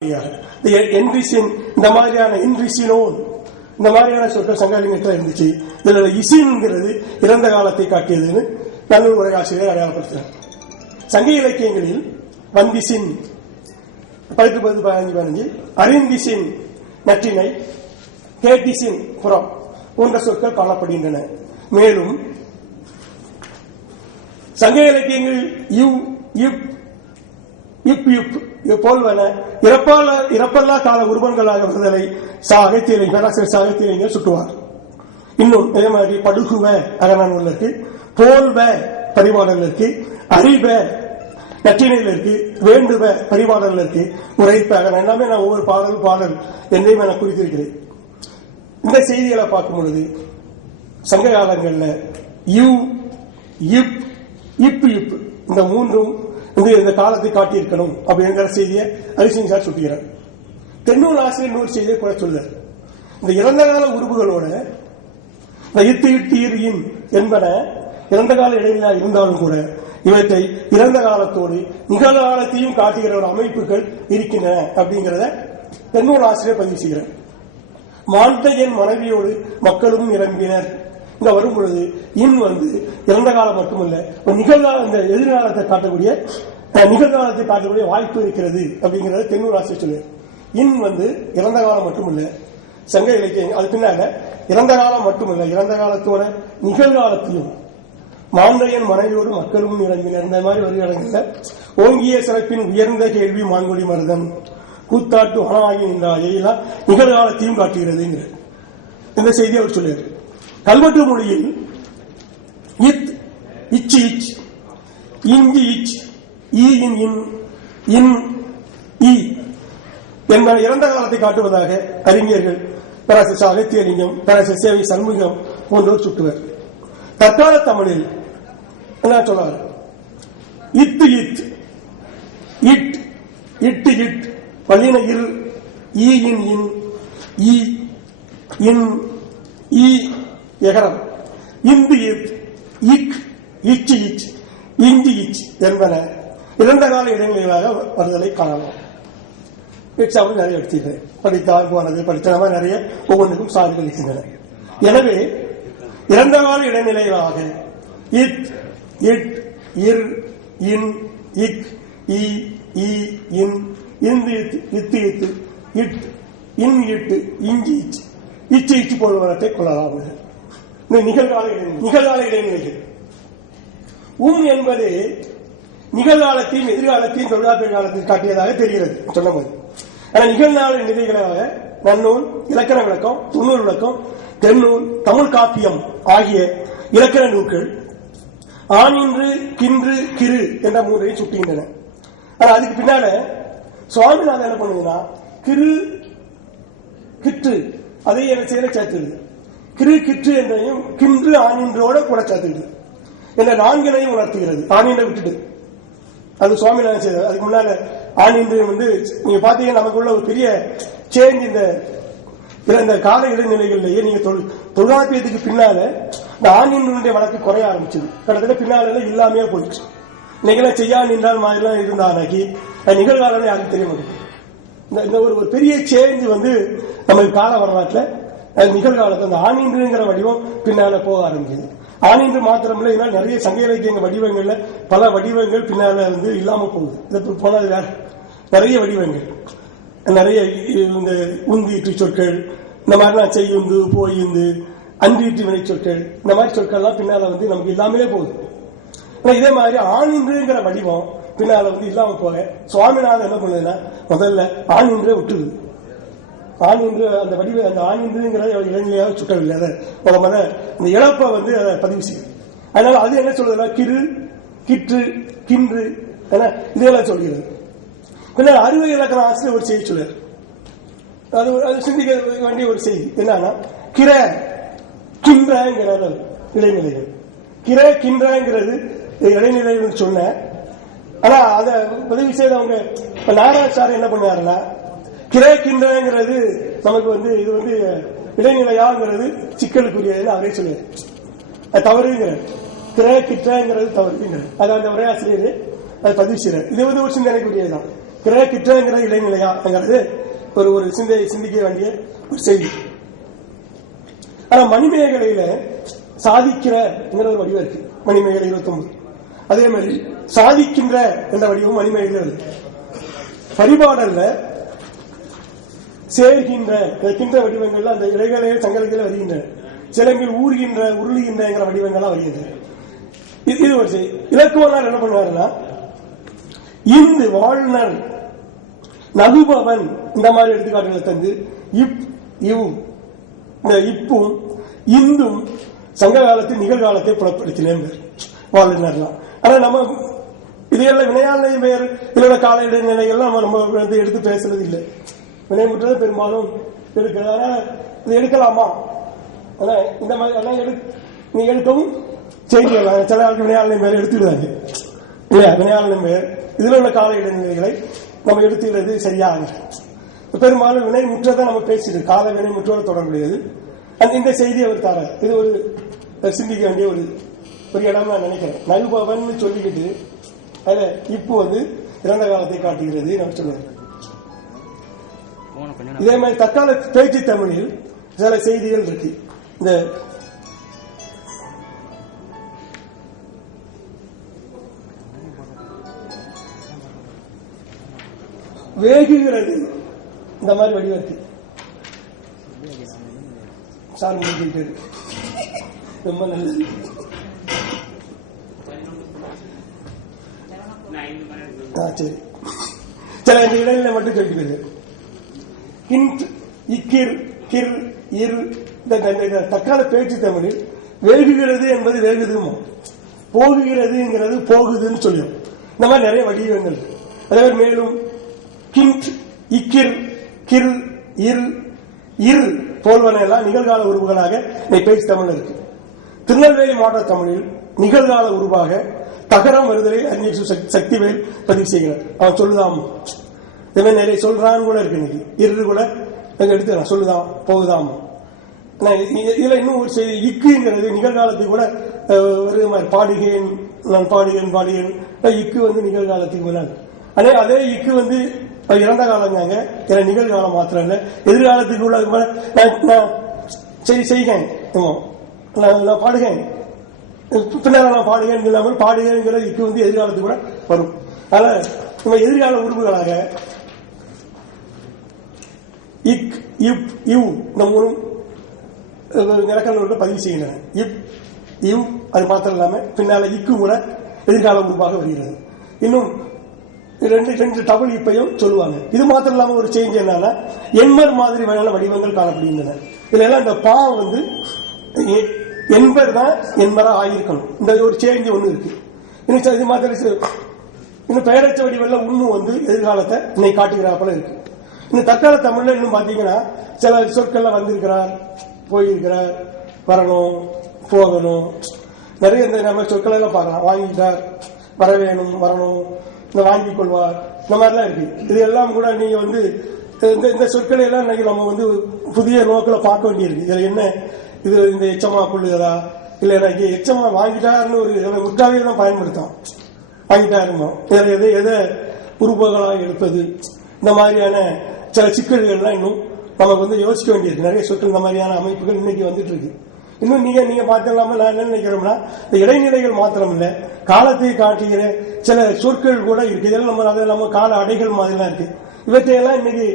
இந்த மாதிரியான இன்ரிசினோன் இந்த மாதிரியான சொற்கள் சங்க இலக்கியத்தில் இருந்துச்சு. இதுல இசின்ங்கிறது இறந்த காலத்தை காட்டியதுன்னு நல்லூர் உரையாசிரியர் அடையாளப்படுத்துறார். சங்க இலக்கியங்களில் வந்திசின் 10-15 அறிந்திசின் நற்றினை, கேட்டிசின் புறம் போன்ற சொற்கள் காணப்படுகின்றன. மேலும் சங்க இலக்கியங்கள் போல்வன இறப்பல்லா கால உருவங்களாக வருதலை பேராசிரியர் சாகித்யங்கள் சுட்டுவார். இன்னும் இதே மாதிரி படுகுவ அகநானூர்களுக்கு, போல்வ பரிபாடல்களுக்கு, அறிவ நற்றினையில் இருக்கு, வேண்டுவ பரிபாடல்கள் இருக்கு, உரைப்ப எல்லாமே நான் ஒவ்வொரு பாடல் என்றையும் நான் குறித்திருக்கிறேன். இந்த செய்திகளை பார்க்கும் பொழுது சங்க காலங்களில் இந்த மூன்றும் இந்த காலத்தை காட்டியிருக்கணும் அப்படிங்கிற செய்தியை ஹரிசிங் சார் சுட்டுகிறார். தென்னூர் ஆசிரியர் நூறு செய்தியை கூட சொல்றார். இந்த இறந்த கால உருவுகளோட என்பன இறந்த கால இடைநிலையாக இருந்தாலும் கூட இவற்றை இறந்த காலத்தோடு நிகழ்காலத்தையும் காட்டுகிற ஒரு அமைப்புகள் இருக்கின்றன அப்படிங்கிறத தென்னூர் ஆசிரியர் பதிவு செய்கிறார். மாண்டையன் மனைவியோடு மக்களும் நிரம்பினர் இங்க வரும் பொழுது இறந்த காலம் மட்டுமல்ல, ஒரு நிகழ்கால இந்த எதிர்காலத்தை காட்டக்கூடிய வாய்ப்பு இருக்கிறது அப்படிங்கறத தென்னூர் ஆசிரியர் சொல்லுவார். இறந்த காலம் மட்டுமல்ல, சங்க இலக்கியம் அது பின்னால இறந்த காலம் மட்டுமல்ல, இறந்த காலத்தோட நிகழ்காலத்தையும் மாண்டையன் மனைவியோடு மக்களும் நிரம்பினர் இந்த மாதிரி வருகிறவங்க ஓங்கிய சிறப்பின் உயர்ந்த கேள்வி மான்குடி மருதம் கூத்தாட்டு வனமாகி நின்றாயே நிகழ்காலத்தையும் காட்டுகிறது இந்த செய்தி அவர் சொல்லுவார். கல்வெட்டு மொழியில் என்பன இறந்த காலத்தை காட்டுவதாக அறிஞர்கள் பேராசிரியர் சாகித்யலிங்கம், பேராசிரியர் சேவை சண்முகம் போன்றோர் சுட்டுவர். தற்கால தமிழில் என்ன சொல்றாரு? பல்லின எகரம் என்பன இறந்த கால இடைநிலைகளாக வருதலை காணலாம். எக்ஸாம்பிள் நிறைய எடுத்துக்கிறேன். படித்தால் போனது படித்த நிறைய ஒவ்வொன்றுக்கும் சான்றுகள் இருக்கின்றன. எனவே இறந்த கால இடைநிலைகளாக போடுவனத்தை கொள்ளலாம். நிகழ்கால இடைநிலைகள் என்பது நிகழ்காலத்தையும் எதிர்காலத்தையும் தொல்காப்பியர் காலத்தில் காட்டியதாக தெரிகிறது சொன்னபோது. ஆனால் நிகழ்நாள நிலைகளாக நன்னூல், இலக்கண விளக்கம், தொன்னூல் விளக்கம், தென்னூல், தமிழ் காப்பியம் ஆகிய இலக்கண நூல்கள் ஆனின்று கின்று கிரு என்ற மூன்றையும் சுட்டுகின்றன. ஆனால் அதுக்கு பின்னால சுவாமிநாதன் என்ன பண்ணுதுன்னா கிரு கிற்று அதை என்ன செய்ய சேர்த்துது. கிரு கிற்று என்றையும் கின்று ஆனின்றோட கூட சேர்த்துது. என்ற நான்கினையும் உணர்த்துகிறது. ஆனின்ற விட்டுட்டு அது சுவாமிநாதன் செய்தது. அதுக்கு முன்னால ஆனின்று நீங்க பாத்தீங்கன்னா நமக்குள்ள ஒரு பெரிய சேஞ்ச் இந்த கால இடைநிலைகளிலேயே நீங்க தொல்காப்பியத்துக்கு பின்னால இந்த ஆனின்றுடைய வழக்கு குறைய ஆரம்பிச்சது. கிட்டத்தட்ட பின்னால இல்லாமையே போயிடுச்சு. இன்னைக்கு செய்யா நின்றால் மாதிரிலாம் இருந்தாக்கி நிகழ்காலம் யாருக்கு தெரிய மாட்டேங்குது. இந்த ஒரு பெரிய சேஞ்ச் நம்ம கால வரலாற்றில் நிகழ்காலத்தில் அந்த ஆனின்றுங்கிற வடிவம் பின்னால போக ஆரம்பிக்குது. ஆனின்று மாத்திரமில்லை, இதனால் நிறைய சங்க இலக்கிய வடிவங்கள்ல பல வடிவங்கள் பின்னால இல்லாம போகுது. போனது நிறைய வடிவங்கள், நிறைய இந்த உந்தீட்டு சொற்கள், இந்த மாதிரிலாம் செய்யுந்து போயுந்து அன்றீட்டு வினை சொற்கள், இந்த மாதிரி சொற்கள்லாம் பின்னால நமக்கு இல்லாமலே போகுது. இதே மாதிரி ஆனின்றுங்கிற வடிவம் பின்னால இல்லாம போக சுவாமிநாதன் என்ன பண்ணுதுன்னா முதல்ல ஆனின்றே விட்டுருது. ஆனின்று அந்த வடிவ அந்த ஆனின்றுங்கிற இளைஞரையாக சுட்டவில்லை. அதை இந்த இழப்பை அதை பதிவு செய்யும். அதனால அது என்ன சொல்றதுன்னா கிரு கிற்று கின்று இதெல்லாம் சொல்கிறது. பின்னர் அறுவை இலக்கண ஆசிரியர் ஒரு செய்தி சொல்றாரு. அது சிந்திக்க வேண்டிய ஒரு செய்தி என்னன்னா கிர கின்றங்கிற இடைநிலைகள். கிர கின்றங்கிறது இடைநிலைகள் சொன்ன. ஆனா அதை பதிவு செய்தவங்க நாராயணசாரி என்ன பண்ணாருன்னா கிரேக்கின்றது நமக்கு இது இடைநிலையாங்கிறது சிக்கலுக்குரியது அவரே சொல்லுவார். அது தவறுங்கிறது. கிரேக்கிற்றது தவறுங்கிறது. அது அந்த உரையாசிரியர் அதை பதிவு செய்யறார். இது ஒரு சிந்தனைக்குரியதுதான். கிட்டங்கிற இடைநிலையாங்கிறது ஒரு சிந்திக்க வேண்டிய ஒரு செய்தி. ஆனா மணிமேகலையில சாதிக்கிற ஒரு வடிவம் இருக்கு. மணிமேகலை 29. அதே மாதிரி சாதிக்கின்ற என்ற வடிவம் மணிமேகலை இருக்கு. பரிபாடல்ல சேர்கின்ற வடிவங்கள்ல அந்த இடைகளே சங்கலத்தில் வருகின்றன. சிலங்கள் ஊறுகின்ற உருளுகின்ற வடிவங்கள்லாம் வருகிறது. இது ஒரு செய்தி. இலக்குவனார் என்ன பண்ணுவாருன்னா, இந்து வாழ்நர் நகுபவன் இந்த மாதிரி எடுத்துக்காட்டுகளை தந்து இந்த இப்பும் இந்தும் சங்க காலத்தில் நிகழ்காலத்தை புலப்படுத்தினேன் வாழ்நர்லாம். ஆனா நம்ம இதையெல்லாம் வினையாளை பெயர் இதோட கால இடைநிலைகள்லாம் நம்ம எடுத்து பேசுறது இல்லை. வினைமுற்றது பெரும்பாலும் எடுக்கிறதா இது எடுக்கலாமா? ஆனா இந்த மாதிரி நீ எடுக்கவும் செய்திகள் சில வினையாளனை பெயர் எடுத்துக்கிறாங்க இல்லையா? வினையாளனை பெயர் இதுல உள்ள கால இடைநிலைகளை நம்ம எடுத்துக்கிறது சரியாக. பெரும்பாலும் வினை முற்றதை நம்ம பேசிட்டு கால வினை முற்றோடு தொடர்புடையது. இந்த செய்தி அவர் தர இது ஒரு சிந்திக்க வேண்டிய ஒரு இடம் நான் நினைக்கிறேன். நகுபவன் சொல்லிக்கிட்டு அதுல இப்போ இறந்த காலத்தை காட்டுகிறது நான் சொல்லுவேன். இதே மாதிரி தற்கால பேச்சு தமிழில் சில செய்திகள் இருக்கு. இந்த வேகுகிறது இந்த மாதிரி வடிவத்து சார் முடிஞ்சுக்கிட்டு ரொம்ப நல்லது. சரி, சில இந்த இடையில மட்டும் சொல்லிக்கிறது. தற்கால பேச்சு தமிழில் வேகுகிறது என்பது வேகுதுமோ, போகுகிறதுங்கிறது போகுதுன்னு சொல்லிடும். இந்த மாதிரி நிறைய வடிவங்கள். அதே மாதிரி மேலும் கிண்ட் இக்கிர் கிர் இர் இர் போல்வன எல்லாம் நிகழ்கால உருவுகளாக பேச்சு தமிழ் இருக்கு. திருநெல்வேலி மாவட்ட தமிழில் நிகழ்கால உருவாக தகரம் வருதலை அறிஞர் சக்திவேல் பதிவு செய்கிறார். அவன் சொல்லுதாம் இதே நிறைய சொல்றான்னு கூட இருக்கு. இன்னைக்கு இரு கூட எடுத்துக்கலாம், சொல்லுதாம் போகுதாம். இதுல இன்னும் ஒரு செய்தி இக்குங்கிறது நிகழ்காலத்துக்கு கூட ஒரு மாதிரி பாடுகேன் நான் பாடுகேன் பாடுகேன் இக்கு நிகழ்காலத்துக்கு முன்னாடி அதே இக்கு இறந்த காலங்க நிகழ்காலம் மாத்திரம் இல்ல எதிர்காலத்துக்கு உள்ள சரி செய்கேன் நான் பாடுகேன் பின்னால நான் பாடுகேன் இல்லாமல் பாடுகேங்கிற இக்கு எதிர்காலத்துக்கு கூட வரும். அதனால நம்ம எதிர்கால உறுப்புகளாக இக் இப் இவ் இந்த மூணும் இலக்கணங்களோட பதிவு செய்கின்றன. இப் இவ் அது மாத்திரம் இல்லாம பின்னால இக்கு கூட எதிர்கால உருவாக வருகிறது. இன்னும் ரெண்டு டபுள் இப்பையும் சொல்லுவாங்க. இது மாத்திரம் இல்லாம ஒரு சேஞ்ச் என்னன்னா எண்பர் மாதிரி வடிவங்கள் காணப்படுகின்றன. இதுல எல்லாம் இந்த பா எண்பர் தான் எண்பரா ஆகியிருக்கணும். இந்த ஒரு சேஞ்ச் ஒண்ணு இருக்கு. இன்னும் இது மாத்திரம் இன்னும் பெயரச்ச வடிவெல்லாம் இன்னும் எதிர்காலத்தை இன்னைக்கு காட்டுகிறாப்பல இருக்கு. இன்னும் தற்கால தமிழ்ல இன்னும் பாத்தீங்கன்னா சில சொற்கள்ல வந்திருக்கிறார், போயிருக்கிறார், வரணும், போகணும், நிறைய இந்த நம்ம சொற்கள் எல்லாம் பார்க்கலாம். வாங்கிட்டார், வர வேணும், வரணும், இந்த வாங்கிக் கொள்வார், இந்த மாதிரிலாம் இருக்கு. இது எல்லாம் கூட நீங்க இந்த சொற்களை எல்லாம் இன்னைக்கு நம்ம புதிய நோக்கில் பார்க்க வேண்டியிருக்கு. இதுல என்ன இது இந்த எச்சமா கொள்ளுதா இல்ல எனக்கு எச்சமா வாங்கிட்டாருன்னு ஒரு முற்றாவே தான் பயன்படுத்தும். வாங்கிட்டாருமோ எதை உறுப்புகளாக எடுப்பது, இந்த மாதிரியான சில சிக்கல்கள்லாம் இன்னும் நமக்கு யோசிக்க வேண்டியது. நிறைய சொற்கள் இந்த மாதிரியான அமைப்புகள் இன்னைக்கு வந்துட்டு இருக்கு. இன்னும் நீங்க பார்த்தலாம நான் என்ன நினைக்கிறோம்னா இந்த இடைநிலைகள் மாத்திரம் இல்ல காலத்தை காட்டுகிற சில சொற்கள் கூட இருக்கு. இதெல்லாம் நம்ம கால அடைகள் மாதிரிலாம் இருக்கு. இவற்றையெல்லாம் இன்னைக்கு